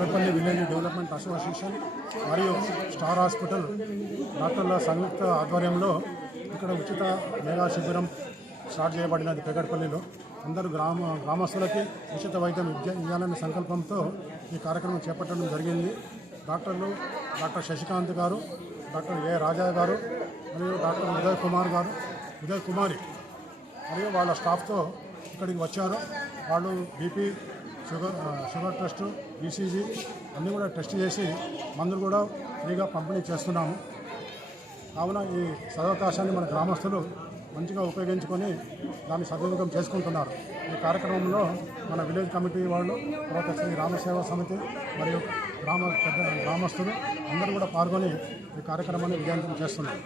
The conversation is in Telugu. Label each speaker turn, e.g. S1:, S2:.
S1: డెవలప్మెంట్ అసోసియేషన్ మరియు స్టార్ హాస్పిటల్ డాక్టర్ల సంయుక్త ఆధ్వర్యంలో ఇక్కడ ఉచిత మెగా శిబిరం స్టార్ట్ చేయబడినది పెగడ్పల్లిలో. అందరూ గ్రామ గ్రామస్తులకి ఉచిత వైద్యం ఇవ్వాలనే సంకల్పంతో ఈ కార్యక్రమం చేపట్టడం జరిగింది. డాక్టర్లు డాక్టర్ శశికాంత్ గారు డాక్టర్ ఏ రాజా గారు మరియు డాక్టర్ ఉదయ్ కుమార్ గారు ఉదయ్ కుమారి మరియు వాళ్ళ స్టాఫ్తో ఇక్కడికి వచ్చారు. వాళ్ళు BP sugar sugar test ECG అన్నీ కూడా టెస్ట్ చేసి మందులు కూడా ఫ్రీగా పంపిణీ చేస్తున్నాము. కావున ఈ సదవకాశాన్ని మన గ్రామస్తులు మంచిగా ఉపయోగించుకొని దాన్ని సద్వినియోగం చేసుకుంటున్నారు. ఈ కార్యక్రమంలో మన విలేజ్ కమిటీ వాళ్ళు తర్వాత శ్రీ రామసేవా సమితి మరియు గ్రామ పెద్ద గ్రామస్తులు అందరూ కూడా పాల్గొని ఈ కార్యక్రమాన్ని విజయవంతం చేస్తున్నారు.